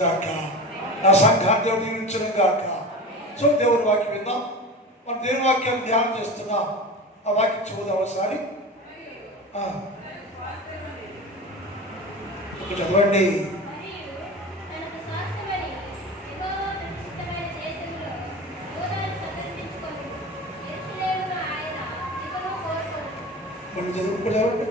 గాక. నా సంఘాన్ని దేవుడు దీవించును గాక. సో దేవుని వాక్యం విందాం. మనం దేవుని వాక్యాన్ని ధ్యానం చేస్తున్నాం. ఆ వాక్యం చూద్దాం ఒకసారి. చదవండి. మళ్ళీ చదువుకోలేవండి.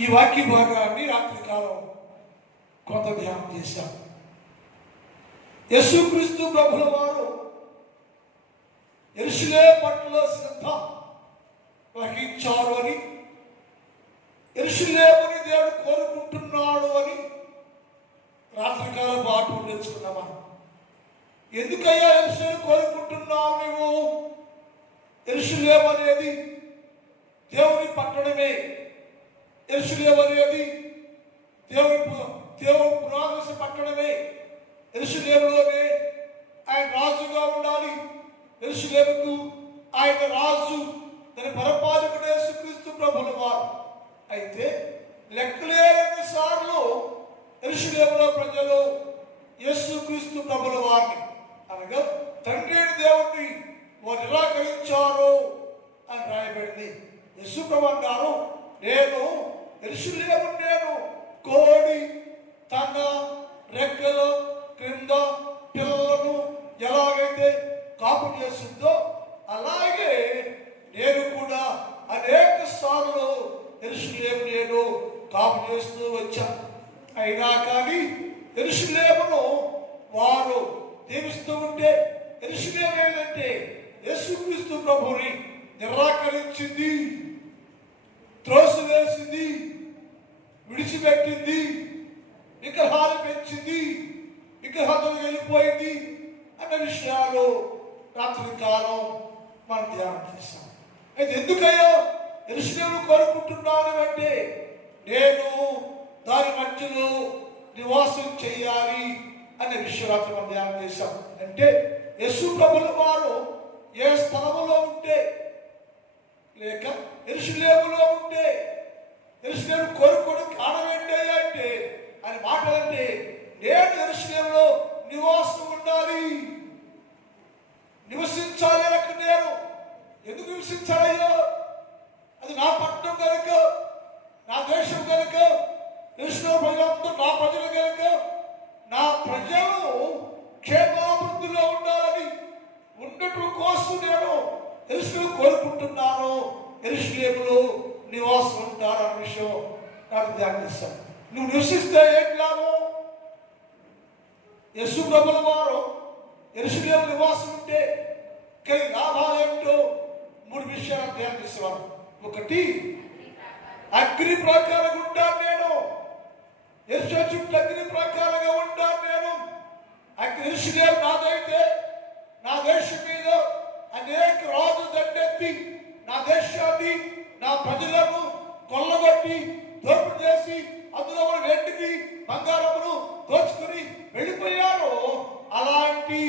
ఈ వాక్య భాగాన్ని రాత్రికాలం కొంత ధ్యానం చేశాం. యేసుక్రీస్తు ప్రభుల వారు యెరూషలేము పట్ల శ్రద్ధ వహించారు అని, యెరూషలేముని దేవుడు కోరుకుంటున్నాడు అని రాత్రికాల పాటు నేర్చుకున్నామా? ఎందుకయ్యా యెరూషలేము కోరుకుంటున్నావు నువ్వు? యెరూషలేము అనేది దేవుని పట్టణమే. యెరూషలేము అనేది దేవుని పురాదర్శ పట్టణమే. యెరూషలేములోనే ఆయన రాజుగా ఉండాలి. యెరూషలేముకు ఆయన రాజు, దాని పరిపాలకుడు యేసుక్రీస్తు ప్రభుల వారు. అయితే లెక్కలేని సార్లు యెరూషలేములో ప్రజలు యేసుక్రీస్తు ప్రభుల వారిని అనగా తండ్రి అయిన దేవుణ్ణి వారు నిరాకరించారు అని రాయబడింది. యేసు ప్రభు అన్నారు, నేను యెరూషలేము నేను కోడి తన రెక్కల క్రింద పిల్లలను ఎలాగైతే కాపు చేస్తుందో అలాగే నేను కూడా అనేక సార్లు యెరూషలేము నేను కాపు చేస్తూ వచ్చాను. అయినా కానీ యెరూషలేమును వారు దీవిస్తూ ఉంటే, యెరూషలేము ఏంటంటే యేసుక్రీస్తు ప్రభుని నిరాకరించింది, త్రోసివేసింది, విడిచిపెట్టింది, విగ్రహాలు పెంచింది, విగ్రహాలను వెళ్ళిపోయింది అన్న విషయాలు రాత్రి కాలం మనం ధ్యానం చేస్తాం. అయితే ఎందుకయ్యో యెరూషలేము కోరుకుంటున్నాను అంటే, నేను దాని మధ్యలో నివాసం చేయాలి అనే విషయాలు మనం ధ్యానం చేశాం. అంటే యేసు ప్రభుల వారు ఏ స్థలములో ఉంటే, లేక యెరూషలేములో ఉంటే, యెరూషలేము కోరుకోవడం కారణం ఏంటి అంటే ఆయన మాటలంటే, నేను యెరూషలేములో నివాసం ఉండాలి, నివసించాలి. అక్కడ నేను ఎందుకు నివసించాలయ్యో? అది నా పట్టణం కనుక, నా దేశం కనుక, యెరూషలేము ప్రజలందరూ నా ప్రజలు కనుక, నా ప్రజలు క్షేమాభివృద్ధిలో ఉండాలని ఉండటం కోసం నేను యెరూషలేము కోరుకుంటున్నాను. యెరూషలేములో నివాసం ఉంటారు అన్న విషయం నాకు ధ్యానిస్తాను. నువ్వు నివసిస్తే ఏం లాభం? యేసు ప్రభుల వారు యెరూషలేము నివాసం ఉంటే కలిగి లాభాలు ఏమిటో 3 విషయాలు ధ్యానిస్తున్నాను. ఒకటి, అగ్ని ప్రకారంగా ఉంటాను నేను. యెరూషలేము చుట్టూ అగ్ని ప్రకారంగా ఉంటాను నేను. యెరూషలేము నాదైతే నా దేశం మీద అనేక రాజు దండెత్తి నా దేశాన్ని, నా ప్రజలను కొల్లగొట్టి దోపిడీ చేసి అందులో వెండిని బంగారమును దోచుకుని వెళ్ళిపోయారు. అలాంటి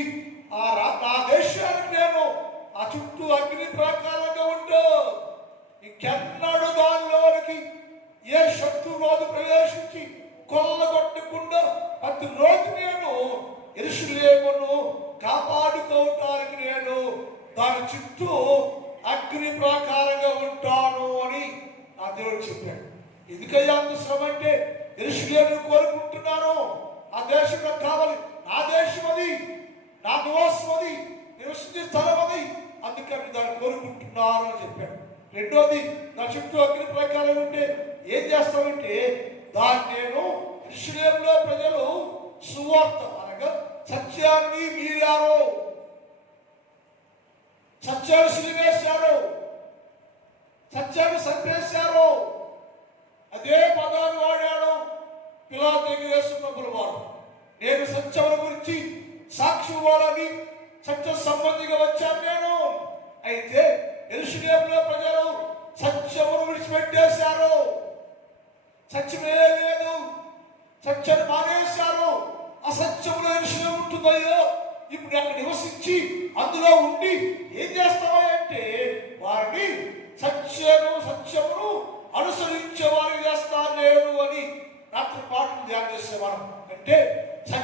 నా దేశానికి నేను ఆ చుట్టూ అగ్ని ప్రకారంగా ఉంటూ ఇంకెన్నడూ దానిలోనికి ఏ శత్రువాదు ప్రవేశించి కొల్లగొట్టకుండా ప్రతిరోజు నేను యెరూషలేమును కాపాడుకోవటానికి నేను దాని చుట్టూ అగ్ని ప్రకారంగా ఉంటాను అని నా దేవుడు చెప్పాడు. ఎందుకయ్యా అంత శ్రమ అంటే, యెరూషలేము కోరుకుంటున్నాను, ఆ దేశం నాకు కావాలి, నా దేశం అది, నా నివాసం అది, నివసించే స్థలం అది, అందుకని దాన్ని కోరుకుంటున్నాను అని చెప్పాడు. రెండోది, నా చుట్టూ అగ్ని ప్రకారం ఉంటే ఏం చేస్తామంటే, దాన్ని నేను యెరూషలేములో ప్రజలు సువార్త అనగా సత్యాన్ని మీరారు, సత్యాన్ని సిలివేశారు, సత్యాన్ని సంపేశారు. అదే పదాన్ని వాడాడు పిలాతు దగ్గర యేసు ప్రభుల వారు. నేను సత్యముల గురించి సాక్షి ఇవ్వాలని సత్య సంబంధిగా వచ్చాను నేను. అయితే యెరూషలేములో ప్రజలు సత్యమును విడిచిపెట్టేశారు, సత్యమే లేదు, సత్యాన్ని మానేశారు. అసత్యములో యెరూషలేము ఉంటుందయ్యో, ఇప్పుడు అక్కడ నివసించి అందులో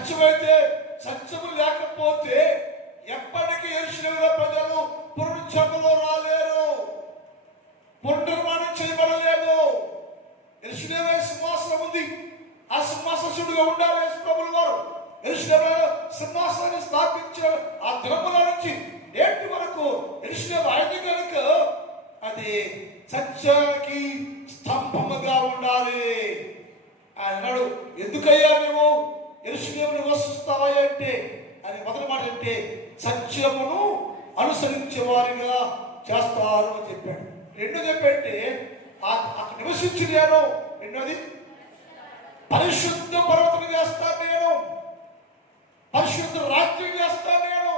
సత్యమైతే, సత్యము లేకపోతే ఎప్పటికీ యెరూషలేము ప్రజలు పునరుజ్జీవంలో రాలేరు, పునర్నిర్మాణం చేయబడలేదు. యెరూషలేము సింహాసనం ఉంది, ఆ సింహాసనుడిగా ఉండాలి యేసు ప్రభువు వారు. యెరూషలేము సింహాసనాన్ని స్థాపించే ఆ దినముల నుంచి నేటి వరకు యెరూషలేము ఆయన కనుక అది సత్యానికి స్తంభముగా ఉండాలి. ఆయన అన్నాడు, ఎందుకయ్యా మేము యెరూషలేమును నివసిస్తావా అంటే, అని మొదటి మాట అంటే సత్యమును అనుసరించే వారిగా చేస్తారు అని చెప్పాడు. రెండోది ఏంటంటే అక్కడ నివసించి నేను, రెండోది పరిశుద్ధ పర్వతం చేస్తాను నేను, పరిశుద్ధ రాజ్యం చేస్తాను నేను.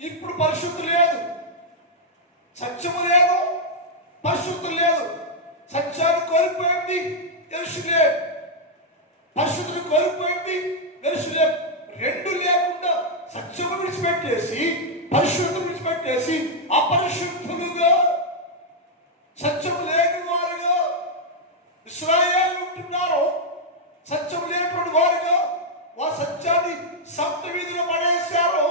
ఇప్పుడు పరిశుద్ధి లేదు, సత్యము లేదు, పరిశుద్ధి లేదు. సత్యాన్ని కోల్పోయింది యెరూషలేము, పరిశుద్ధిని కోల్పోయింది యెరూషలేము. రెండు లేకుండా సత్యము విడిచిపెట్టేసి పరిశుద్ధి విడిచిపెట్టేసి అపరిశుద్ధులుగా, సత్యము లేని వారుగా ఇశ్రాయేలు ఉంటున్నారు. సత్యం లేనటువంటి వారుగా వారు సత్యాన్ని సప్త వీధిలో పడేశారు,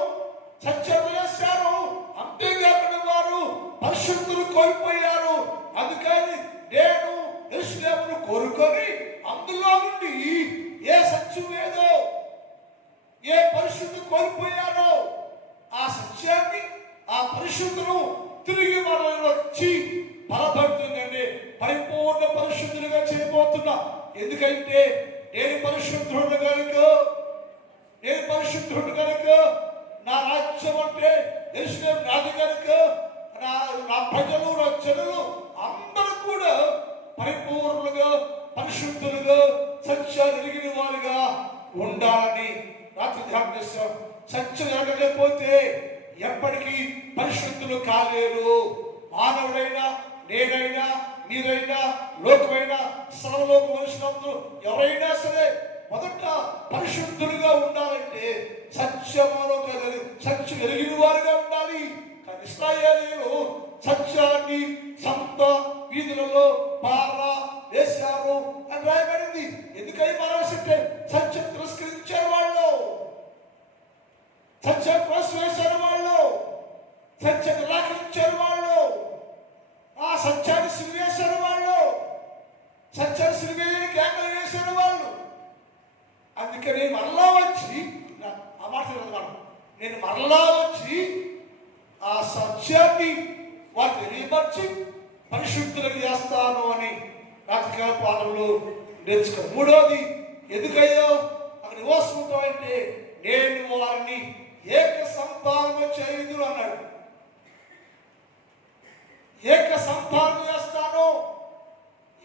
సత్యం వేశారు. అంతేకాకుండా వారు పరిశుద్ధులు కోల్పోయారు. అందుకని నేను యెరూషలేమును కోరుకొని అందులో నుండి ఏ సత్యం లేదో, ఏ పరిశుద్ధి కోల్పోయారో ఆ సత్యాన్ని, ఆ పరిశుద్ధును తిరిగి మనలో వచ్చి బలపడుతుందండి, పరిపూర్ణ పరిశుద్ధులుగా చేయబోతున్నా. ఎందుకంటే నేను పరిశుద్ధుడు కనుక, నేను పరిశుద్ధుడు కనుక, నా రాజ్యం అంటే యెరూషలేము నాది కనుక, నా ప్రజలు, నా జనులు అందరూ కూడా పరిపూర్ణులుగా, పరిశుద్ధులుగా, సత్యాన్ని ఎరిగిన వారుగా ఉండాలని రాత్రి ధ్యానం చేస్తాం. సత్యం ఎరగకపోతే ఎప్పటికీ పరిశుద్ధులు కాలేరు. మానవుడైనా, నేనైనా, మీరైనా, లోకమైనా, సర్వలోక మనుషులందరూ ఎవరైనా సరే మొదట పరిశుద్ధులుగా ఉండాలంటే సత్యములో కలదు, సత్యం ఎరిగిన వారుగా ఉండాలి. కానీ ఇశ్రాయేలీయులు సత్యాన్ని సంత వీధులలో పారా వేశారు అని రాయబడింది. ఎందుకని పారవేసంటే సత్యం తిరస్కరించారు వాళ్ళు, సత్యం వేశారు వాళ్ళు, సత్యం నిరాకరించారు వాళ్ళు, ఆ సత్యాన్ని సిరివేశారు వాళ్ళు, సత్యాన్ని సిరివేయని కేకలు వేశారు వాళ్ళు. అందుకని మరలా వచ్చి ఆ మాట నేను మరలా వచ్చి ఆ సత్యాన్ని వారు తెలియపరిచి పరిశుద్ధులకు చేస్తాను అని రాజకీయ పాలనలో నేర్చుకో. మూడవది, ఎందుకయ్యో అక్కడ నివాసం అంటే నేను వారిని ఏక సంతానము చేయుదును అన్నాడు. ఏక సంతానం చేస్తాను,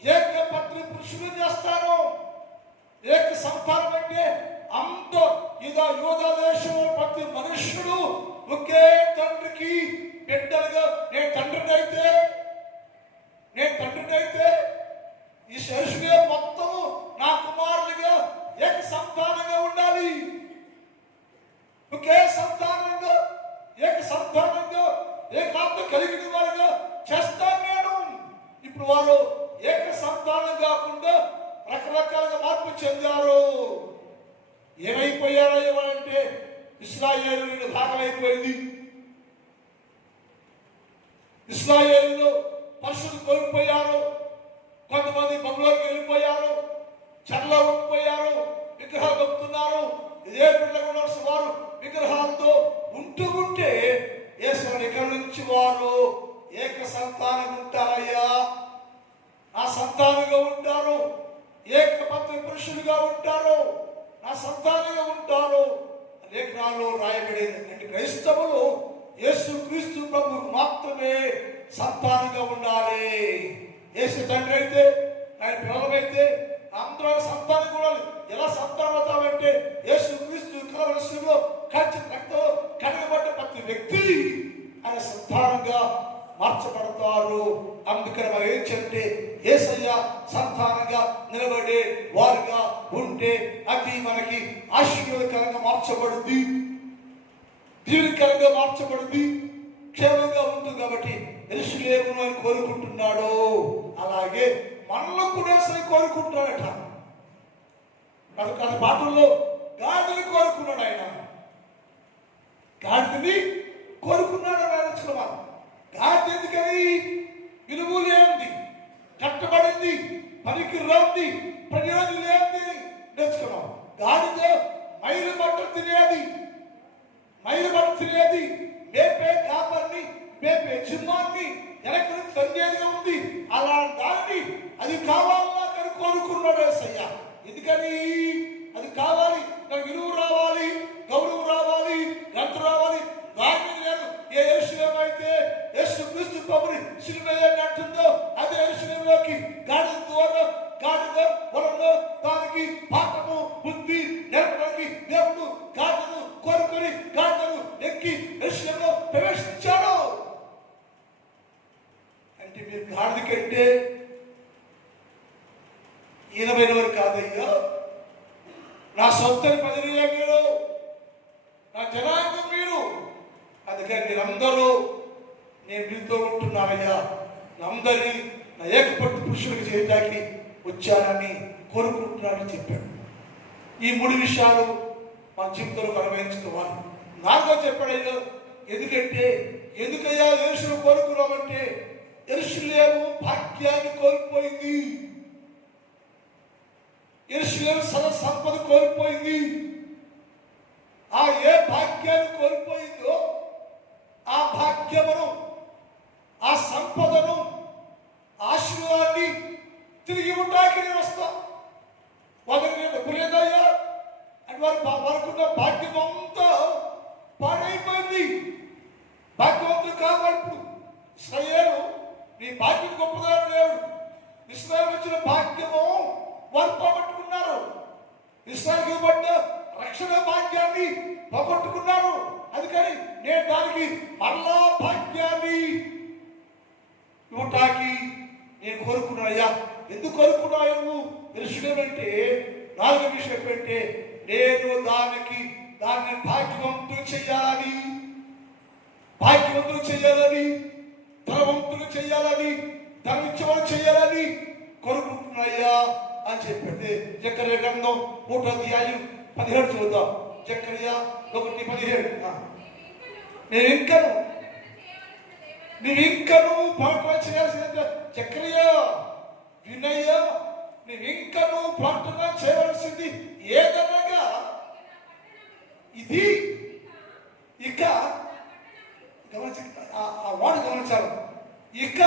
ఏక పత్ని పురుషులు చేస్తాను. ఏక సంతానం అంటే అంత యూదా దేశంలో ప్రతి మనుష్యుడు ఒకే తండ్రికి బిడ్డలుగా, నేను తండ్రిని అయితే ఈ శిశువే మొత్తము నా కుమారులుగా ఏక సంతానంగా ఉండాలి. ఒకే సంతానంగా, ఏక సంతానంగా, ఏకాత్మ కలిగిన వారుగా చేస్తాను నేను. ఇప్పుడు వారు ఏక సంతానం కాకుండా రకరకాలుగా మార్పు చెందారు. ఏమైపోయారో ఏమంటే ఇశ్రాయేలు భాగం అయిపోయింది. ఇశ్రాయేలులో పరిశుద్ధి కోల్పోయారు. కొంతమంది బబులోకి వెళ్ళిపోయారు, చెరలో ఉండిపోయారు, విగ్రహాలు దొక్కుతున్నారు. ఇదే బిడ్డలు వారు విగ్రహాలతో ఉంటే యేసు ఇక్కడ నుంచి వారు ఏక సంతానం ఉంటారయ్యా, నా సంతానంగా ఉంటారు, ఏక పత్ని పురుషులుగా ఉంటారు, నా సంతానంగా ఉంటారు. లేఖనాల్లో రాయబడేది అంటే క్రైస్తవులు యేసు క్రీస్తు ప్రభువు మాత్రమే సంతానంగా ఉండాలి. యేసు తండ్రి అయితే, ఆయన పిల్లలమైతే అందరూ సంతానం కూడా. ఎలా సంతానం అవుతామంటే యేసు క్రీస్తు కలవరస్సులో కంచి రక్తం కడగబడ్డ ప్రతి వ్యక్తి ఆయన సంతానంగా మార్చబడతారు. అందుకని మనం ఏం చెప్తే యేసయ్య సంతానంగా నిలబడే వారుగా ఉంటే అది మనకి ఆశీర్వాదకరంగా మార్చబడుద్ది, దీవెనకరంగా మార్చబడుద్ది, క్షేమంగా ఉంటుంది. కాబట్టి యెరూషలేమును ఆయన కోరుకుంటున్నాడు. అలాగే మనలో కూడా సరే కోరుకుంటున్నాడట. అది పాటల్లో గాడిదని కోరుకున్నాడు. ఆయన గాడిదని కోరుకున్నాడు అని నేర్చుకున్నాను. గాడిద ఎందుకని? విలువ లేనిది, కట్టబడింది, పనికి రాంది, ప్రయోజనం లేనిది నేర్చుకున్నాం. గాడిద మైలు బట్టలు తినేది, మైలు బట్టలు తినేది, మేపే కాపర్ని, మేపే జిమ్మాన్ని వెనక నుంచి తంగేదిగా ఉంది. అలా దాన్ని అది కావాలన్నా కానీ కోరుకున్నాడు యేసయ్య. ఎందుకని? అది కావాలి, నాకు విలువ రావాలి, గౌరవం రావాలి, గంత రావాలి. దాని లేదు. ఏ యెరూషలేము అయితే యేసు క్రీస్తు ప్రభుని సిలువ వేయండి అంటుందో అదే యెరూషలేములోకి గాడిద ద్వారా, గాడిద వలన దానికి పాఠము బుద్ధి నేర్పడానికి దేవుడు గాడిదను కోరుకొని గాడిదను ఎక్కి యెరూషలేములో ప్రవేశించాడు. అంటే మీరు గాడిద కంటే ఈయనమైన వారు కాదయ్యా, నా సొంత ప్రజలయ్యా మీరు, నా జనాంగం మీరు. అందుకని మీరందరూ నేను మీతో ఉంటున్నానయ్యా, అందరినీ నా ఏకపట్టు పురుషులకు చేయడానికి వచ్చానని కోరుకుంటున్నానని చెప్పాడు. ఈ 3 విషయాలు మన జీవితంలో అనుభవించుకోవాలి. 4వ చెప్పాడు, ఎందుకయ్యా యెరూషలేము కోరుకున్నామంటే యెరూషలేము భాగ్యాన్ని కోల్పోయింది, యెరూషలేము సంపద కోల్పోయింది. ఆ ఏ భాగ్యాన్ని కోల్పోయిందో ఆ భాగ్యమును, ఆ సంపదను, ఆశీర్వాదాన్ని తిరిగి ఉండడానికి నేను వస్తా. వాళ్ళకి నేను డబ్బు లేదయ్యా అని వారికున్న భాగ్యం అంతా పాడైపోయింది. భాగ్యవంతులు కావాలి. ఇప్పుడు ఇశ్రాయేలు నీ భాగ్యం గొప్పదారు లేవు. ఇశ్రాయేలు వచ్చిన భాగ్యము వారు పోగొట్టుకున్నారు. ఇశ్రాయేలుకి ఇవ్వబడ్డ రక్షణ భాగ్యాన్ని పోగొట్టుకున్నారు. అందుకని నేను దానికి మరలా భాగ్యాన్ని ఇవ్వటానికి నేను కోరుకున్నాయ్యా. ఎందుకు కోరుకున్నావు నువ్వు? యెరూషలేము అంటే 4వ విషయం ఏంటంటే నేను దాన్ని భాగ్యవంతులు చేయాలని, భాగ్యవంతులు చేయాలని, ధనవంతులు చేయాలని, ధనమిచ్చేవాళ్ళు చేయాలని కోరుకుంటున్నాయ్యా అని చెప్పండి. జకర్యా గ్రంథం 3వ అధ్యాయం 17 చూద్దాం. జకర్యా 1:17. నీవు ఇంకను ప్రార్థన చేయాల్సిన జకర్యా వినయ్యా, నీవు ఇంకను ప్రార్థన చేయవలసింది ఏదనగా ఇది. ఇక ఆ వాడు గమనించాలి. ఇక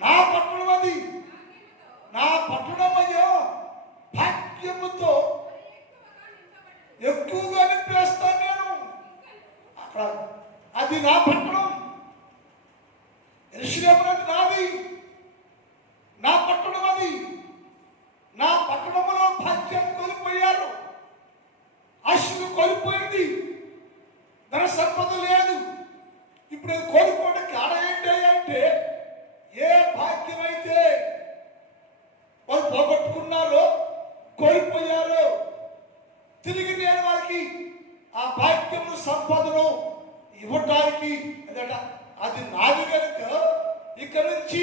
నా పట్టణం అది, నా పట్టణం అయ్యో భాగ్యముతో ఎక్కువగా నింపేస్తాను నేను. అక్కడ అది నా పట్టణం, యెరూషలేము నాది, నా పట్టణం అది. నా పట్టణంలో భాగ్యం కోల్పోయారు, ఆశలు కోల్పోయింది, ధన సంపద లేదు. ఇప్పుడు అది కోల్పోవడానికి కారణం ఏంటి అంటే ఏ భాగ్యం అయితే వాళ్ళు పోగొట్టుకున్నారో, కోల్పోయారో, తిరిగి నేను వారికి ఆ భాగ్యము సంపదను ఇవ్వటానికి అది నాది కనుక ఇక్కడ నుంచి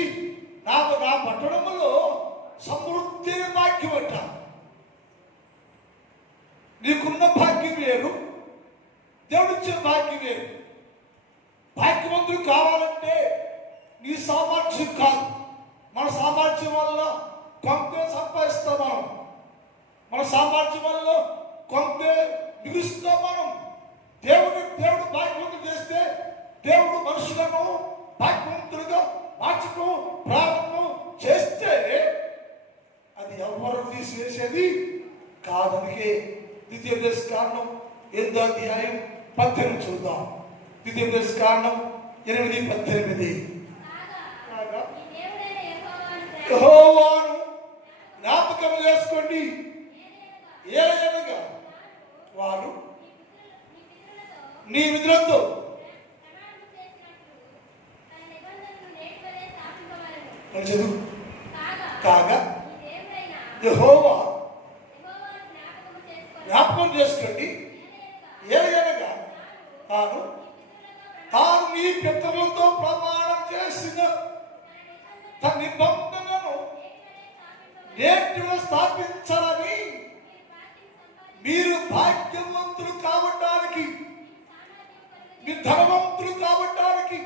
నా పట్టణంలో సమృద్ధి భాగ్యం అంట. నీకున్న భాగ్యం వేరు, దేవుడిచ్చిన భాగ్యం వేరు. భాగ్యవంతులు కావాలంటే నీ సామర్థ్యం కాదు, మన సామర్థ్యం వల్ల కొంత సంపాదిస్తాం మనం, మన సామర్థ్యం వల్ల కొంత మిగులుస్తాం మనం. దేవుడు భాగ్యవంతులు చేస్తే దేవుడు మనుషులను భాగ్యవంతులుగా మార్చడం ప్రారంభం చేస్తే అది ఎవరు తీసివేసేది కాదనికే. ద్వితీయోపదేశ కాండం 8వ అధ్యాయం 18 చూద్దాం. ద్వితీయోపదేశ కాండం 8:18. యెహోవాను జ్ఞాపకం చేసుకోండి, ఏలయనగా వారు నీ విధులతో చదువు కాగా యెహోవా జ్ఞాపకం చేసుకోండి, ఏలయనగా తాను నీ పితరులతో ప్రమాణం చేసిన తన నిబంధనను నేటిలో స్థాపించాలని మీరు భాగ్యవంతులు కావటానికి, మీ ధనవంతులు కావటానికి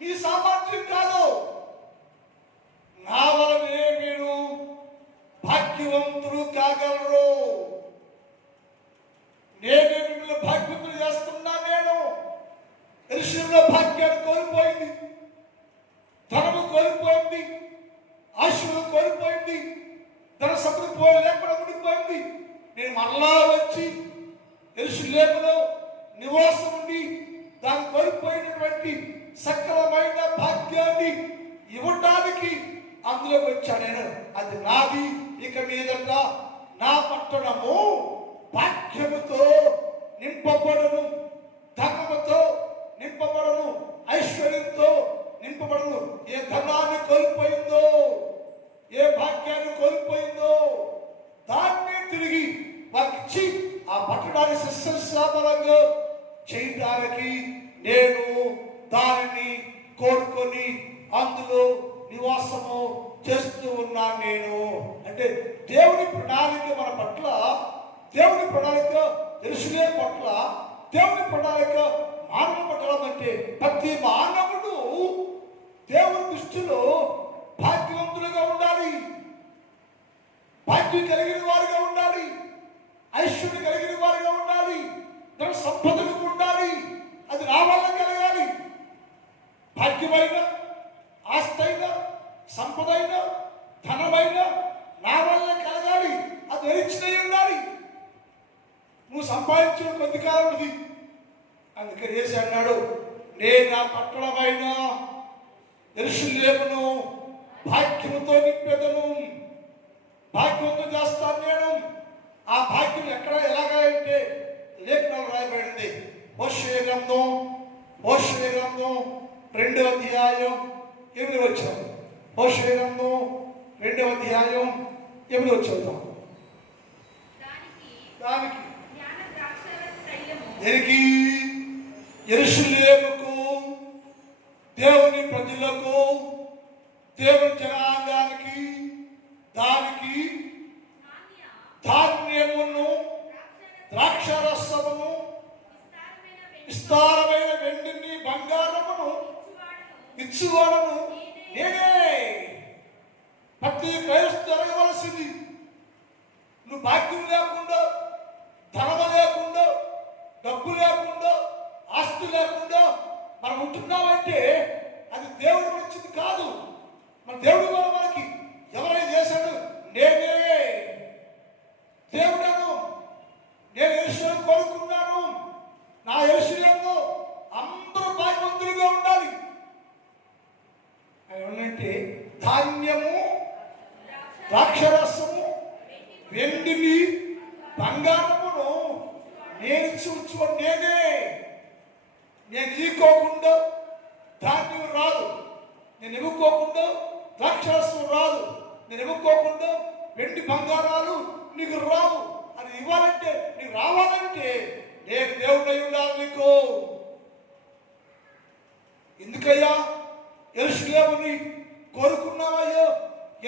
మీ సామర్థ్యం కాదు, నా వలనే మీరు భాగ్యవంతులు కాగలరు. నేనే మిమ్మల్ని భాగ్యవంతులు చేస్తున్నా. నేను యెరూషలేములో భాగ్యాన్ని కోల్పోయింది, ధనము కోల్పోయింది, ఆశీర్వాదం కోల్పోయింది, ధన సంపద లేకుండా ఉండిపోయింది. నేను మరలా వచ్చి యెరూషలేములో నివాసం ఉండి దాన్ని కోల్పోయినటువంటి సకలమైన భాగ్యాన్ని ఇవ్వటానికి అందులోకి వచ్చాను నేను. అది నాది. ఇక మీదట నా పట్టణము భాగ్యముతో నింపబడును, ధనముతో నింపబడును, ఐశ్వర్యంతో నింపబడును. ఏ ధనాన్ని కోల్పోయిందో, ఏ భాగ్యాన్ని కోల్పోయిందో దాన్ని తిరిగి వారికి ఆ పట్టణాన్ని సస్యశ్యామలంగా చేయడానికి నేను దానిని కోరుకొని అందులో నివాసము చేస్తూ ఉన్నాను నేను. అంటే దేవుని ప్రణాళిక మన పట్ల, దేవుని ప్రణాళిక యెరూషలేము పట్ల, దేవుని ప్రణాళిక మానవ పట్ల అంటే ప్రతి మానవుడు దేవుని దృష్టిలో భాగ్యవంతులుగా ఉండాలి, భాగ్యం కలిగిన వారుగా ఉండాలి, ఐశ్వర్యం కలిగిన వారుగా ఉండాలి, ధన సంపదలు ఉండాలి. అది నా వల్ల కలగాలి. భాగ్యమైన, ఆస్తైన, సంపదైన, ధనమైన నా వల్ల కలగాలి. అది నిరీక్షణ ఉండాలి. నువ్వు సంపాదించిన కొద్ది కాలం ఉంది. అందుకని యేసు అన్నాడు, నేను నా పట్టణమైన యెరూషలేమును భాగ్యముతో నింపెదను, భాగ్యవంతం చేస్తాను నేను. ఆ భాగ్యం ఎక్కడ ఎలాగా అంటే లేఖనాలు రాయబడింది. హోషేయ గ్రంథం 2వ అధ్యాయం 8వ వచనం. హోషేయ గ్రంథం 2వ అధ్యాయం 8వ వచనం. దానికి దీనికి యెరూషలేముకు, దేవుని ప్రజలకు, దేవుని జనాంగానికి దానికి ధాన్యమును, ద్రాక్షరసమును, విస్తారమైన వెండిని, బంగారమును ఇచ్చువాడను నేనే. ప్రతి క్రైస్తవు జరగవలసింది. నువ్వు భాగ్యం లేకుండా, ధనము లేకుండా, డబ్బు లేకుండా, ఆస్తి లేకుండా మనం ఉంటున్నామంటే అది దేవుడు వచ్చింది కాదు. మన దేవుడు వల్ల మనకి ఎవరైనా చేశాడు? నేనే దేవుడను. నేను యెరూషలేము కోరుకున్నాను. నా యెరూషలేములో అందరూ భాగ్యవంతులుగా ఉండాలి. ఏమన్నంటే ధాన్యము, ద్రాక్షరసము, వెండిని, బంగారమును నేను చూచుకోండి. నేనే. నేను ఈకోకుండా ధాన్యం రాదు, నేను ఇవ్వుకోకుండా ద్రాక్షరసం రాదు, నేను ఇవ్వుకోకుండా వెండి బంగారాలు నీకు రావు. అది ఇవ్వాలంటే, నీకు రావాలంటే నేను దేవుడై ఉండాలి నీకు. ఎందుకయ్యా యెరూషలేముని కోరుకున్నావయ్యా?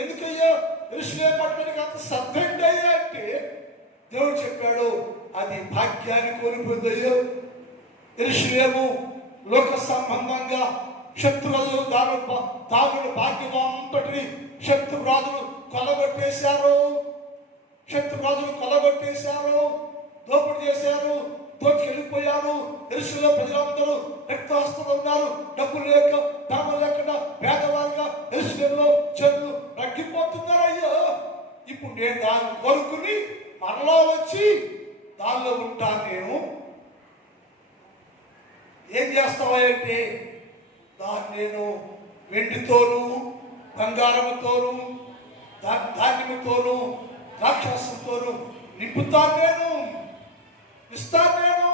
ఎందుకయ్యా యెరూషలేము పట్ల నీకు అంత శ్రద్ధ అయ్యా అంటే దేవుడు చెప్పాడు, అది భాగ్యాన్ని కోల్పోయిందయ్యో. యెరూషలేము లోక సంబంధంగా శత్రువులు దాని భాగ్యం అంతటిని శత్రురాజులు కొలగొట్టేశారు. శత్రురాజులు కొలగొట్టేశారు, దోపిడీ చేశారు, దోచుకెళ్ళిపోయారు. యెరూషలేము ప్రజలందరూ రక్తహస్తులు ఉన్నారు. డబ్బు లేక, ధనం లేకుండా పేదవారుగా యెరూషలేములో చెట్లు రగ్గిపోతున్నారు. అయ్యో, ఇప్పుడు నేను దాన్ని కోరుకుని మరలా వచ్చి దానిలో ఉంటాను. నేను ఏం చేస్తావా అంటే దాన్ని నేను వెండితోనూ, బంగారముతోనూ, ధాన్యముతోనూ, రాక్షసంతోనూ నింపుతాను. నేను ఇస్తాను. నేను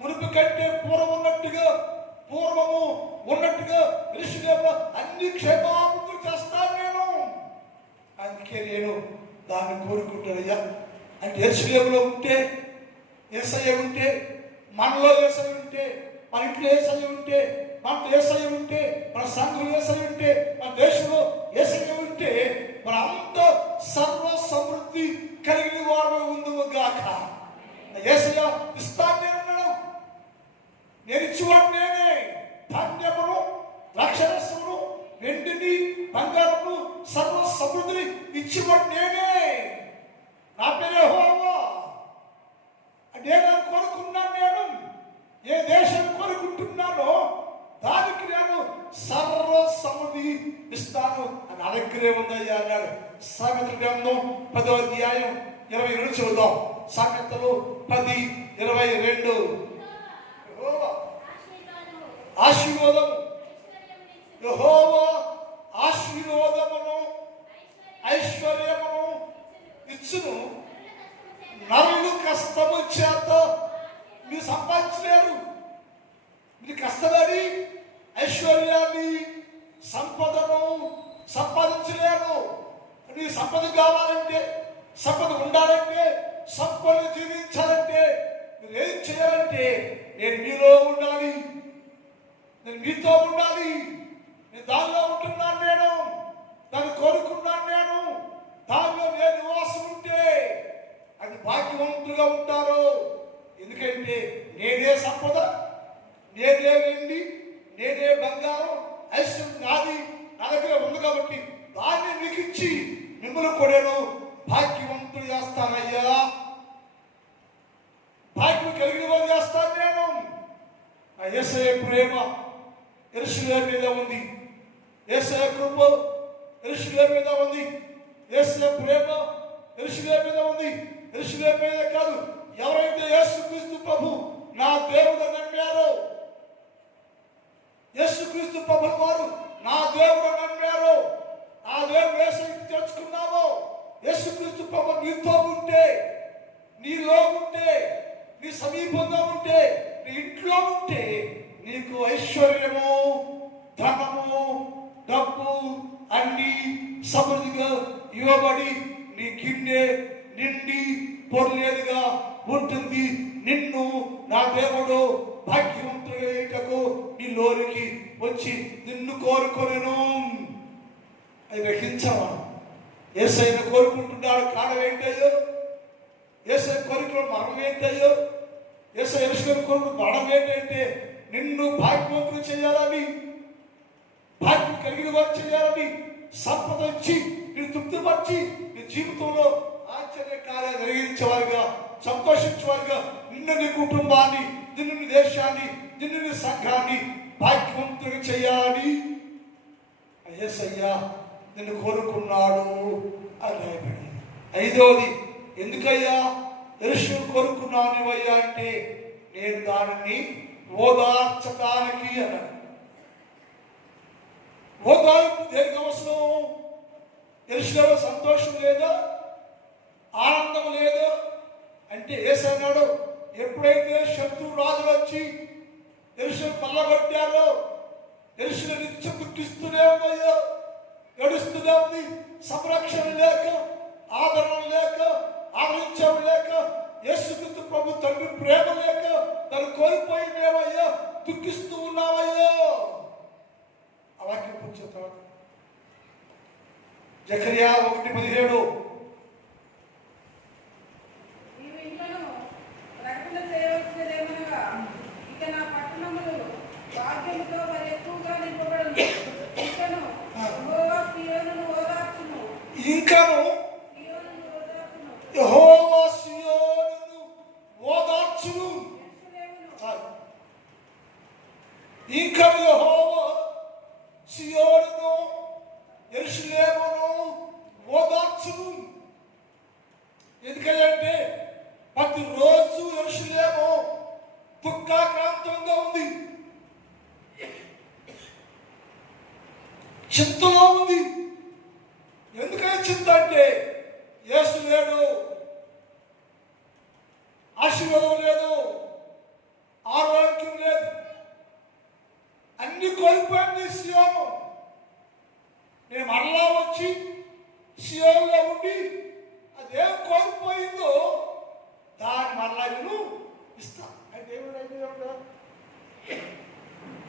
మునుపు కంటే పూర్వము ఉన్నట్టుగా యెరూషలేములో అన్ని క్షేమాభివృద్ధులు చేస్తాను నేను. అందుకే నేను దాన్ని కోరుకుంటానయ్యా. అంటే యెరూషలేములో ఉంటే యేసయ్య ఉంటే, మనలో యేసయ్య ఉంటే, మన ఇంట్లో యేసయ్య ఉంటే, మనతో యేసయ్య ఉంటే, మన సంఘంలో యేసయ్య ఉంటే, మన దేశంలో యేసయ్య ఉంటే మన అంత సర్వ సమృద్ధి కలిగిన వారు ఉందుగాక. ఇస్తాను నేనున్నాను. నేను ఇచ్చేవాడు నేనే. ధాన్యమును, ద్రాక్షరసమును, వెండిని, బంగారము, సర్వ సమృద్ధిని ఇచ్చేవాడు నేనే. నా పేరు యెహోవా. నేను కోరుకున్నాను. నేను ఏ దేశం కోరుకుంటున్నానో దానికి నేను సర్వ సమృద్ధి ఇస్తాను అని నా దగ్గరే ఉందయ్యా అన్నాడు. సామెతల గ్రంథం 10వ అధ్యాయం 22 చూద్దాం. సామెతలు 10:22. ఆశీర్వాదము, యెహోవా ఆశీర్వాదమును ఐశ్వర్యమును ఇచ్చును. నరులు కష్టము చేత మీరు సంపాదించలేరు. మీరు కష్టపడి ఐశ్వర్యాన్ని, సంపదను సంపాదించలేరు. మీరు సంపద కావాలంటే, సంపద ఉండాలంటే, సంపద జీవించాలంటే మీరు ఏం చేయాలంటే నేను మీలో ఉండాలి, నేను మీతో ఉండాలి. నేను దానిలో ఉంటున్నాను, నేను దాన్ని కోరుకున్నాను. నేను దానిలో నేను నివాసం ఉంటే అది భాగ్యవంతులుగా ఉంటారు. ఎందుకంటే నేనే సంపద, నేనే వెండి, నేనే బంగారం, ఐశ్వర్యం నాది, నా దగ్గర ఉంది కాబట్టి దాన్ని మీకు ఇచ్చి మిమ్మల్ని కూడా భాగ్యవంతులు చేస్తానయ్యా. భాగ్యం కలిగిన వారు చేస్తాను నేను. ఆ యేసయ్య ప్రేమ యెరూషలేము మీద ఉంది. యేసయ్య కృప యెరూషలేము మీద ఉంది. యేసయ్య ప్రేమ యెరూషలేము మీద ఉంది. యెరూషలేము మీద కాదు, ఎవరైతే యేసుక్రీస్తు ప్రభు నా దేవుడు నమ్మారో, యేసుక్రీస్తు ప్రభు వారు నా దేవుడు నమ్మారో, ఆ దేవుడు యేసుని తెలుసుకున్నావో, యేసుక్రీస్తు ప్రభు నీతో ఉంటే, నీలో ఉంటే, నీ సమీపంగా ఉంటే, నీ ఇంట్లో ఉంటే నీకు ఐశ్వర్యము, ధనము, డబ్బు అన్ని సమృద్ధిగా ఇవ్వబడి నీ గిన్నె నిండి పొరలేదుగా ఉంటుంది. నిన్ను నా దేవుడు భాగ్యవంతులకు నీలోనికి వచ్చి నిన్ను కోరుకొనెను. అది గ్రహించావా? యేసయ్యను కోరుకుంటున్నాడు. కారణం ఏంటయ్యో? యేసయ్య కోరికలో మరణం ఏంటయ్యో? యేసయ్య యెరూషలేము కోరుకున్న మరణం ఏంటంటే నిన్ను భాగ్యవంతులు చేయాలని, భాగ్యం కలిగిన వారు చేయాలని, సంపద ఇచ్చి మీరు తృప్తిపరిచి నీ జీవితంలో ఆశ్చర్య కార్యాలు జరిగించేవారుగా, సంతోషించేవారుగా, నిన్ను నీ కుటుంబాన్ని, నిన్ను నీ దేశాన్ని, నిన్ను నీ సంఘాన్ని భాగ్యవంతులు చేయాలని యేసయ్య నిన్ను కోరుకున్నాడు అని రాయబడింది. 5వది, ఎందుకయ్యా యెరూషలేము కోరుకున్నావు నీవయ్యా అంటే నేను దానిని ఓదార్చడానికి అన్నాడు. ఓదార్పు దేనికి అవసరం? యెరూషలేములో సంతోషం లేదా, ఆనందం లేదా అంటే యేసయ్య అన్నాడు, ఎప్పుడైతే శత్రు రాజులు వచ్చి యెరూషలేము పల్లగొట్టారో, యెరూషలేము నిత్యం దుఃఖిస్తూనే ఉందయ్యో, ఏడుస్తూనే ఉంది. సంరక్షణ లేక, ఆదరణ లేక, ఆదరించడం లేక, యేసుక్రీస్తు ప్రభు తండ్రి ప్రేమ లేక తను కోల్పోయి మేమయ్యా దుఃఖిస్తూ ఉన్నామయ్యో. అలాగే పుచ్చుతాడు. జకర్యా 1:17. ఇంకను యెహోవా సీయోనును ఓదార్చును. ఇంకను యెహోవా సీయోనును యెరూషలేమును ఓదార్చును. ఎందుకంటే ప్రతిరోజు యెరూషలేము దుఃఖాక్రాంతంగా ఉంది, చింతలో ఉంది. ఎందుకని చింత అంటే యేసు లేడు, ఆశీర్వాదం లేదు, ఆరోగ్యం లేదు, అన్ని కోల్పోయింది సీయోను. నేను మరలా వచ్చి సీయోనులో ఉండి అదేం కోల్పోయిందో దాన్ని మరలా నేను ఇస్తాను. దేవుడు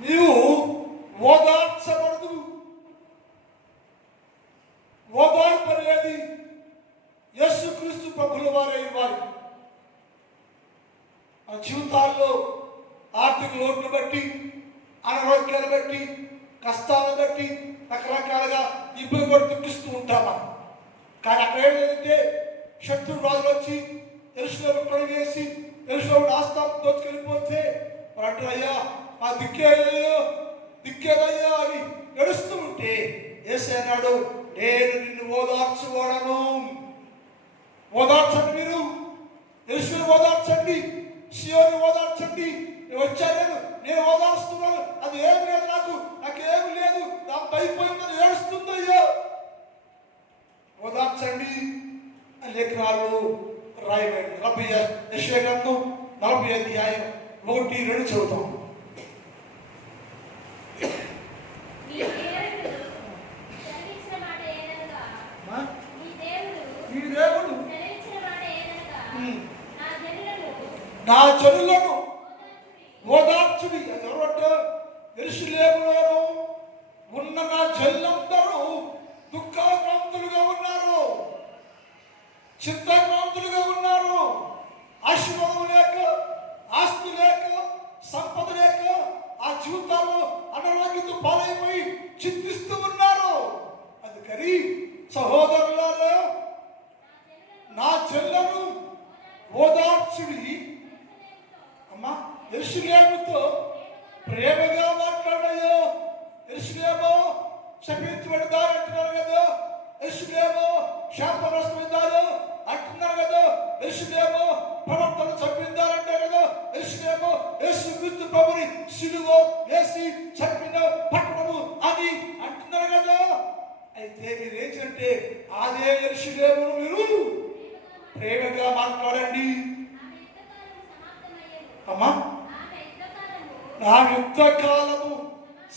నీవు ఓదార్చబడదు. ఓదార్పు అనేది యేసుక్రీస్తు ప్రభుల వారే ఇవ్వాలి. అనారోగ్యాలు బట్టి, కష్టాలను బట్టి రకరకాలుగా ఇబ్బంది పడి దుఃఖిస్తూ ఉంటాం మనం. కానీ అక్కడ ఏంటంటే శత్రువు రాజులు వచ్చి యెరూషలేము కొనివేసి యెరూషలేము ఆస్థానం దోచుకెళ్ళిపోతే వారు అంటారు, అయ్యా మా దిక్కేదయ్యా అని నడుస్తూ ఉంటే యేసు అన్నాడు, నేను నిన్ను ఓదార్చువాడను. ఓదార్చండి, మీరు యెరూషలేము ఓదార్చండి, సీయోను ఓదార్చండి. వచ్చాను, నేను ఓదార్స్తున్నాను. అది ఏమి లేదు, నాకేమి లేదు, నాకు అయిపోయిందని ఏడుస్తుందయ్యా. ఓదార్చండి అని లేఖనాలు రాయబడి యెషయా గ్రంథం 40 అధ్యాయం 1-2 చదువుతాం. నా జనులను ఓదార్చుడి. ఎవరంటే యెరూషలేములోను ఉన్న నా జనులందరూ దుఃఖాక్రాంతులుగా ఉన్నారు, చింతాక్రాంతులుగా ఉన్నారు. ఆశీర్వాదం లేక, ఆస్తి లేక, సంపద లేక ఆ జీవితాల్లో అనారోగ్యంతో పాలైపోయి చింతిస్తూ ఉన్నారు. అందుకని సహోదరులారా, నా జనులను ఓదార్చుడి. అమ్మా, యెరూషలేముతో ప్రేమగా మాట్లాడయ్యో. యెరూషలేము శపించబడ్డారు అంటున్నారు కదా, యెరూషలేము శాపగ్రస్తమైందారు అంటున్నారు కదా, యెరూషలేము ప్రవర్తన చంపిందారంటారు కదా, యెరూషలేము యేసుక్రీస్తు ప్రభుని సిలువ వేసి చంపిన పట్టణము అని అంటున్నారు కదా. అయితే మీరు ఏంటంటే అదే యెరూషలేమును మీరు ప్రేమగా మాట్లాడండి. అమ్మా, నా యుద్ధ కాలము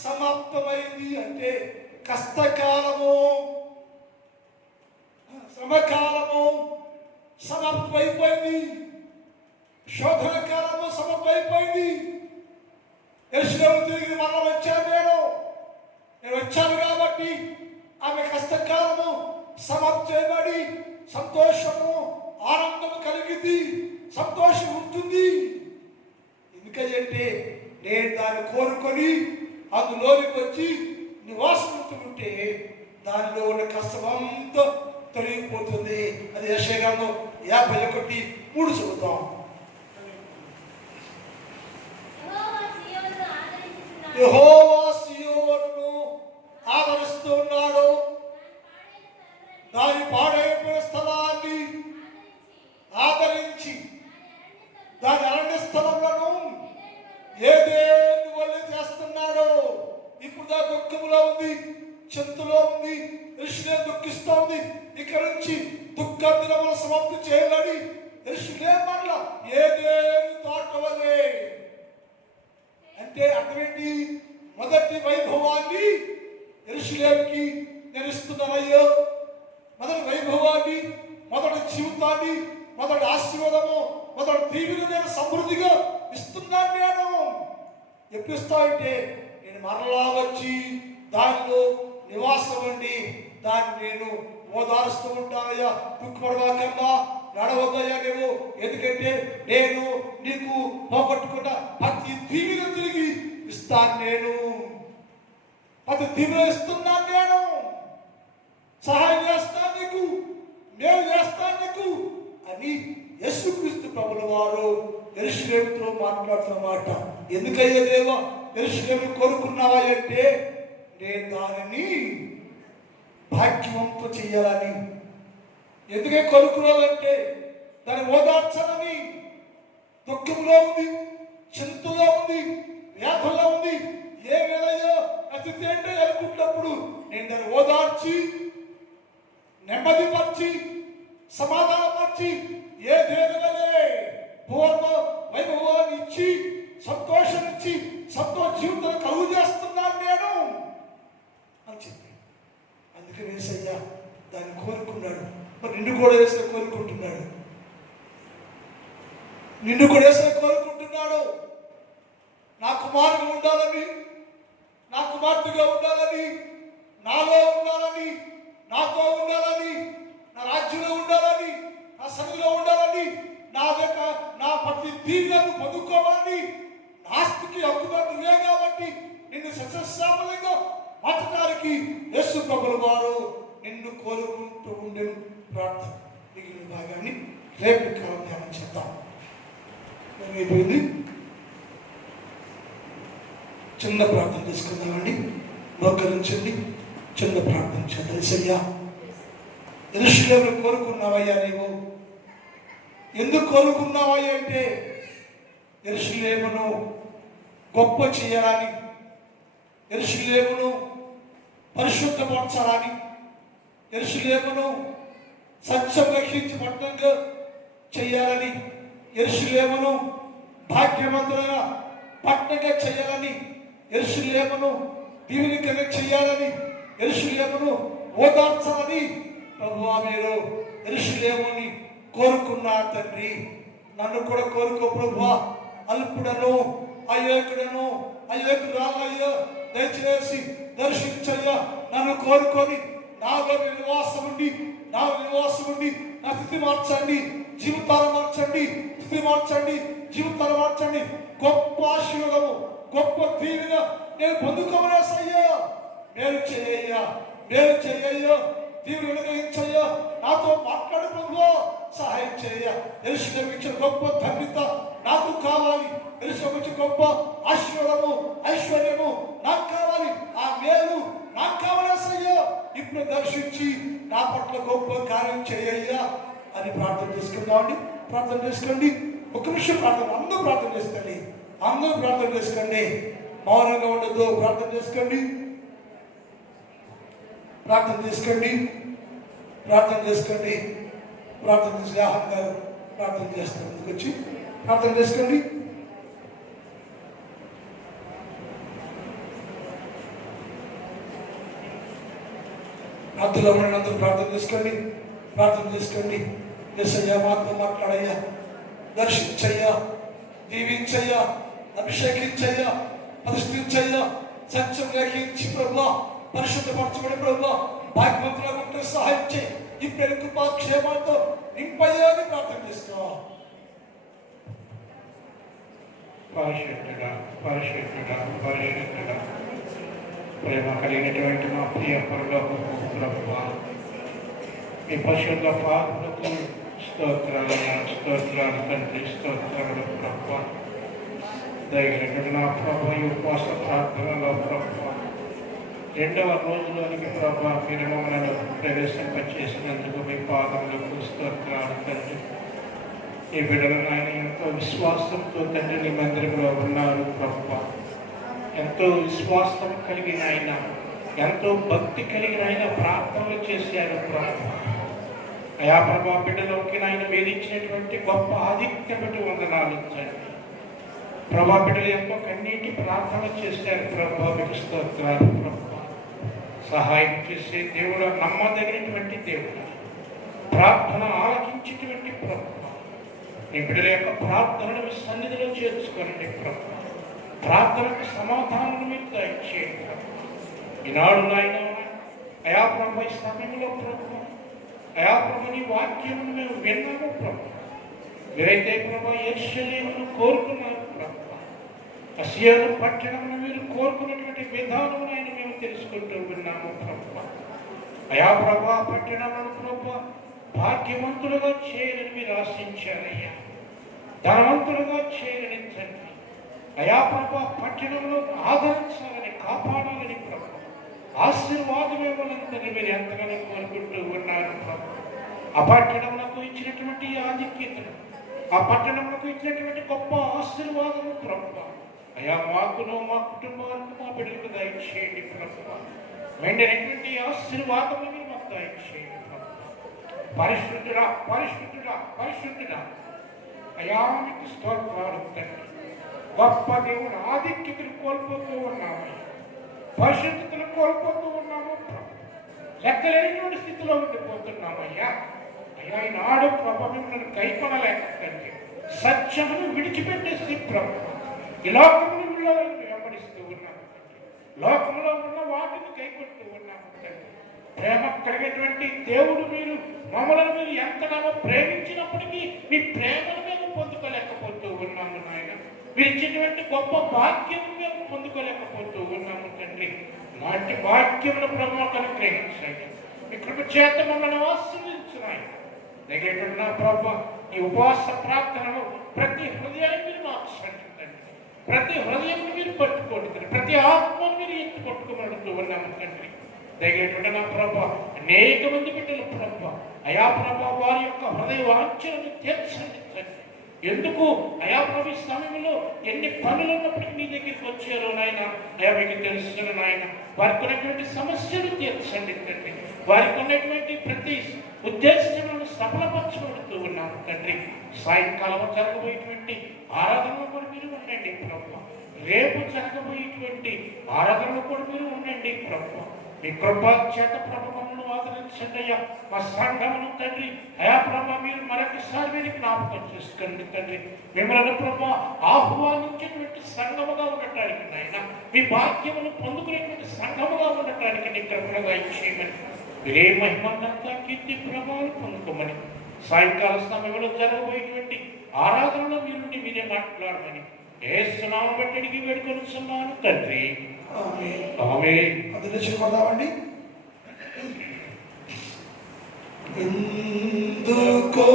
సమాప్తమైంది అంటే కష్టకాలము, శ్రమకాలము సమాప్తమైపోయింది, శోధన కాలము సమాప్తమైపోయింది. యెరూషలేము తిరిగి మళ్ళా వచ్చాను, నేను వచ్చాను కాబట్టి ఆమె కష్టకాలము సమాప్తి చేయబడి సంతోషము, ఆనందము కలిగింది, సంతోషం ఉంటుంది. ఎందుకంటే నేను దాన్ని కోరుకొని అందులోనికి వచ్చి నివాసం ఉంటుంటే దానిలో ఉన్న కష్టమంతా తొలగిపోతుంది. అది యెషయా గ్రంథం 51:3 చదువుతాం. యెహోవా సీయోనును ఆదరిస్తూ ఉన్నాడు, దాని పాడైపోయిన స్థలాన్ని ఆదరించి దాని అరణ్య స్థలములను ఏదేను వల్లే చేస్తున్నాడు. ఇప్పుడు దా దుఃఖములో ఉంది, చింతలో ఉంది, యెరూషలేము దుఃఖిస్తూ ఉంది. ఇక్కడ నుంచి దుఃఖ దినముల సమాప్తి చేయబడి యెరూషలేము మరల ఏదేను తోట వలె. అంటే అటువంటి మొదటి వైభవాన్ని యెరూషలేముకి నేను ఇస్తున్నానయ్యో. మొదటి వైభవాన్ని, మొదటి జీవితాన్ని, మొదటి ఆశీర్వాదము, మొదటి దీవెన నేను సమృద్ధిగా ఇస్తున్నాను. నేను ఎప్పుడు ఇస్తానంటే నేను మరలా వచ్చి దానిలో నివాసం ఉండి దాన్ని నేను ఓదారుస్తూ ఉంటానయ్యా. దుఃఖపడవాకన్నా, నడవద్దయ్యా నువ్వు, ఎందుకంటే నేను నీకు పోగొట్టుకున్న ప్రతి దీవెన తిరిగి ఇస్తాను. నేను ప్రతి దీవెన ఇస్తున్నాను. నేను సహాయం చేస్తాను నీకు, నేను చేస్తాను నీకు అని యేసుక్రీస్తు ప్రభుల వారు యెరూషలేముతో మాట్లాడుతున్న మాట. ఎందుకయ్యా దేవా యెరూషలేము కోరుకున్నావా అంటే నేను దానిని భాగ్యవంతం చేయాలని. ఎందుకే కోరుకున్నావంటే దాన్ని ఓదార్చాలని. దుఃఖంలో ఉంది, చింతలో ఉంది, వ్యాధుల్లో ఉంది, ఏమేదయ్యో అతిథి అంటే అనుకుంటున్నప్పుడు నేను దాన్ని ఓదార్చి, నెమ్మదిపరిచి, సమాధానపరిచి ఏ దేవులే పూర్వ వైభవాన్ని ఇచ్చి, సంతోషం ఇచ్చి, సంతోష జీవితం కలుగు చేస్తున్నాను నేను అని చెప్పి. అందుకని యేసయ్య దాన్ని కోరుకున్నాడు. మరి నిన్ను కూడా యేసయ్య కోరుకుంటున్నాడు, నిన్ను కూడా యేసయ్య కోరుకుంటున్నాడు. నా కుమారుడు ఉండాలని, నా కుమార్తెగా ఉండాలని, నాలో ఉండాలని, నాతో ఉండాలని, నా రాజ్యంలో ఉండాలని, నా సన్నిధిలో ఉండాలని, నా ప్రతి దీవెనను పొందుకోవాలని, ఆస్తికి హక్కుదారు నువ్వే కాబట్టి మార్చడానికి యేసు ప్రభువు వారు నిన్ను కోరుకుంటూ ఉండేను. ప్రార్థన మిగిలిన భాగాన్ని రేపు కాలం ధ్యానం చేద్దాం. అయిపోయింది. చిన్న ప్రార్థన చేసుకుందామండి. మోకరించండి, చిన్న ప్రార్థన చేద్దాం. యేసయ్యా, యెరూషలేమును కోరుకున్నావయ్యా, నీవు ఎందుకు కోరుకున్నావయ్యా అంటే యెరూషలేమును గొప్ప చేయాలని, యెరూషలేమును పరిశుద్ధపరచాలని, యెరూషలేమును సత్యం రక్షించి పట్టణంగా చేయాలని, యెరూషలేమును భాగ్యవంతులుగా పట్టణంగా చేయాలని, యెరూషలేమును దీవెనకరంగా చేయాలని, యెరూషలేమును ఓదార్చాలని ప్రభువా మీరు యెరూషలేముని కోరుకున్నారు తండ్రి. నన్ను కూడా కోరుకో ప్రభువా. అల్పుడను అయోగ్యుడను అయోగ్యురాలయ్యా, దయచేసి దర్శించయ్యా. నన్ను కోరుకొని నాలో నివాసం ఉండి నా స్థితి మార్చండి, జీవితాలు మార్చండి, స్థితి మార్చండి, జీవితాలు మార్చండి. గొప్ప ఆశీర్వాదము, గొప్ప దీవెన నేను పొందుకోవలేసయ్యా. మేలు చేయయ్యా, మేలు చేయయ్యా, దీవుని అనుగ్రహించయ్యా. నాతో మాట్లాడు ప్రభువా, సహాయం చేయ. యెరూషలేము ఇచ్చిన గొప్ప ధన్యత నాకు కావాలి. యెరూషలేము ఇచ్చిన గొప్ప ఆశీర్వాదము, ఐశ్వర్యము నాకు కావాలి. ఆ మేలు నాకు కావాలయ్యా. ఇప్పుడు దర్శించి నా పట్ల గొప్ప కార్యం చేయయ్యా అని ప్రార్థన చేసుకుందామండి. ప్రార్థన చేసుకోండి. ఒక నిమిషం ప్రార్థన, అందరూ ప్రార్థన చేసుకోండి, అందరూ ప్రార్థన చేసుకోండి. మౌనంగా ఉండదు, ప్రార్థన చేసుకోండి, ప్రార్థన చేసుకోండి, ప్రార్థన చేసుకోండి, ప్రార్థన చేసి ఆహంగా ప్రార్థన చేస్తాం. ముందుకు వచ్చి ప్రార్థన చేసుకోండి. ప్రార్థనలో ఉన్న అందరూ ప్రార్థన చేసుకోండి, ప్రార్థన చేసుకోండి. యేసయ్యా, మాతో మాట్లాడయ్యా, దర్శించయ్యా, దీవించయ్యా, అభిషేకించయ్యా, ప్రతిష్ఠించయ్యా, సత్యం గ్రహించి ప్రభువా, పరిశుద్ధపరచబడి ప్రభువా, భాగ్యవంతులుగా ఉంటే సహాయం చేయి. ఈ పెరుగు క్షేమాలతో నింపయ్యా అని ప్రార్థన చేసుకో. పరిశుద్ధుడా, పరిశుద్ధుడా, పరిశుద్ధుడా, ప్రేమ కలిగినటువంటి మా ప్రియ పరలోకపు ప్రభువా, మీ పరిశుద్ధ పాదములకు స్తోత్రాలయ్యా, స్తోత్రాలు తండ్రి, స్తోత్రములు ప్రభువా. దయగలిగిన నా ప్రభు, ఈ ఉపవాస ప్రార్థనలో ప్రభువా, 2వ రోజులోనికి ప్రభా మీరు మమ్మల్ని ప్రవేశింపచేసినందుకు మీ పాదములకు స్తోత్రాలు తండ్రి. ఈ బిడ్డలను ఆయన ఎంతో విశ్వాసంతో తండ్రి నీ మందిరంలో ఉన్నారు ప్రభువా. ఎంతో విశ్వాసం కలిగిన ఆయన, ఎంతో భక్తి కలిగిన ఆయన ప్రార్థనలు చేశారు ప్రభువా. అయా ప్రభా, బిడ్డలోకి ఆయన మీరు ఇచ్చినటువంటి గొప్ప ఆధిక్యం బట్టి వందనాలు తండ్రి. ప్రభా, బిడ్డలు ఎంతో కన్నీటి ప్రార్థన చేశారు ప్రభువా, మీకు స్తోత్రాలు ప్రభువా. సహాయం చేసే దేవుడు, నమ్మదగినటువంటి దేవుడు, ప్రార్థన ఆలకించేటువంటి ప్రభువా, నీ బిడ్డల యొక్క ప్రార్థనను మీ సన్నిధిలో చేర్చుకోండి ప్రభువా. ప్రార్థనకు సమాధానం మీరు దయచేయండి ప్రభువా. ఈనాడు నాయన అయా ప్రభు, ఈ సమయంలో ప్రభువా, అయా ప్రభు నీ వాక్యమును మేము విన్నాము ప్రభువా. మీరైతే ప్రభు యెరూషలేమును కోరుకున్నారు ప్రభువా, అసియాను పట్టణమును మీరు కోరుకున్నటువంటి విధానం ఆయన మేము తెలుసుకుంటూ విన్నాము ప్రభువా. అయా ప్రభా, పట్టణమును ప్రభువా భాగ్యవంతులుగా చేయాలని మీరు ఆశించారయ్యా, ధనవంతులుగా చేయాలని తండ్రి. అయా ప్రభా, పట్టణంలో ఆదరించాలని, కాపాడాలని ప్రభు, ఆశీర్వాదం ఇవ్వాలని మీరు ఎంతగానో కోరుకుంటూ ఉన్నారు ప్రభు. ఆ పట్టణంలో ఇచ్చినటువంటి ఆధిక్యతను, ఆ పట్టణంలో ఇచ్చినటువంటి గొప్ప ఆశీర్వాదము ప్రభు, అయా మాకును మా కుటుంబానికి మా బిడ్డలకు దయచేయండి ప్రభు. వెంటనేటువంటి ఆశీర్వాదము మీరు మాకు దయచేయండి ప్రభు. పరిశుద్ధుడా, పరిశుద్ధుడా, పరిశుద్ధుడా, అయా మీకు స్తోత్రాలు తండ్రి. గొప్ప దేవుడు, ఆధిక్యతను కోల్పోతూ ఉన్నాము, పరిశుద్ధతను కోల్పోతూ ఉన్నాము ప్రభు. లెక్కలేనటువంటి స్థితిలో ఉండిపోతున్నామయ్యా. అయ్యా, ఈనాడు ప్రభు మిమ్మల్ని కైకొనలేక తండ్రి, సత్యమును విడిచిపెట్టేసి ప్రభు ఈ లోకమును వెంబడిస్తూ ఉన్నాము తండ్రి. లోకంలో ఉన్న వాటిని కైకొడుతూ ఉన్నాము తండ్రి. ప్రేమ కలిగినటువంటి దేవుడు మీరు మమ్మల్ని మీరు ఎంతగానో ప్రేమించినప్పటికీ మీ ప్రేమను మేము పొందుకోలేకపోతూ ఉన్నాము నాయన. మీరు ఇచ్చినటువంటి గొప్ప భాగ్యం మేము పొందుకోలేకపోతూ ఉన్నాము తండ్రి. అలాంటి వాక్యముల ప్రభు మాకు అనుగ్రహించండి. మీ కృప చేత మమ్మల్ని ఆశీర్వదించున్నాయి. దగ్గర నా ప్రభు ఈ ఉపవాస ప్రార్థనలో ప్రతి హృదయాన్ని మీరు మార్చండి. ప్రతి హృదయం మీరు పట్టుకోండి. ప్రతి ఆత్మను మీరు ఎత్తి పట్టుకోమడుతూ ఉన్నాము తండ్రి. దగ్గర నా ప్రభు అనేక మంది బిడ్డలు ప్రభు అయా ప్రభు వారి యొక్క హృదయ వాంఛలను తీర్చండి తండ్రి. ఎందుకు అయా ప్రభు ఈ సమయంలో ఎన్ని పనులు ఉన్నప్పటికీ నీ దగ్గరికి వచ్చారో నాయన, అయా మీకు తెలుసుకున్న నాయన వారికి ఉన్నటువంటి సమస్యలు తీర్చండి తండ్రి. వారికి ఉన్నటువంటి ప్రతి ఉద్దేశాలను సఫలపరచబడుతూ ఉన్నాము తండ్రి. సాయంకాలం జరగబోయేటువంటి ఆరాధనలో కూడా మీరు ఉండండి ప్రభు. రేపు జరగబోయేటువంటి ఆరాధనలో కూడా మీరు ఉండండి ప్రభు. మీ కృపా చేత ప్రభుత్వమును ఆదరించండి అయ్యా. మా సంఘమును తండ్రి అయా ప్రభు మీరు మరొకసారి మీరు జ్ఞాపకం చేసుకోండి తండ్రి. మిమ్మల్ని ప్రభు ఆహ్వానించేటువంటి సంఘముగా ఉండటానికి నాయన, మీ భాగ్యమును పొందుకునేటువంటి సంఘముగా ఉండటానికి నీ కృపగా ఇచ్చేయమని, మీరే మహిమంతా కీర్తి ప్రభావాలు పొందుకోమని, సాయంకాల సమయంలో జరగబోయేటువంటి ఆరాధనలో మీరుండి మీరే మాట్లాడమని యేసు నామమున బట్టి అడిగి వేడుకొనుచున్నాను తండ్రి. ఆమేన్. అది చెప్పుకుందామండి. ఎందుకో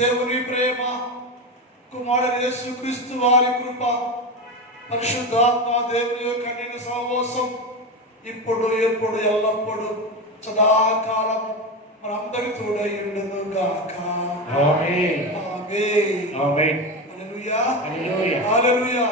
దేవుని ప్రేమ, కుమారుడు యేసుక్రీస్తు వారి కృప, పరిశుద్ధాత్మ దేవుని యొక్క నిన్ను సహవాసం ఇప్పుడు ఎప్పుడు ఎల్లప్పుడు సదాకాలం మనందరి తోడై ఉండును గాక. ఆమేన్. ఆమేన్. ఆమేన్. హల్లెలూయా. హల్లెలూయా. హల్లెలూయా.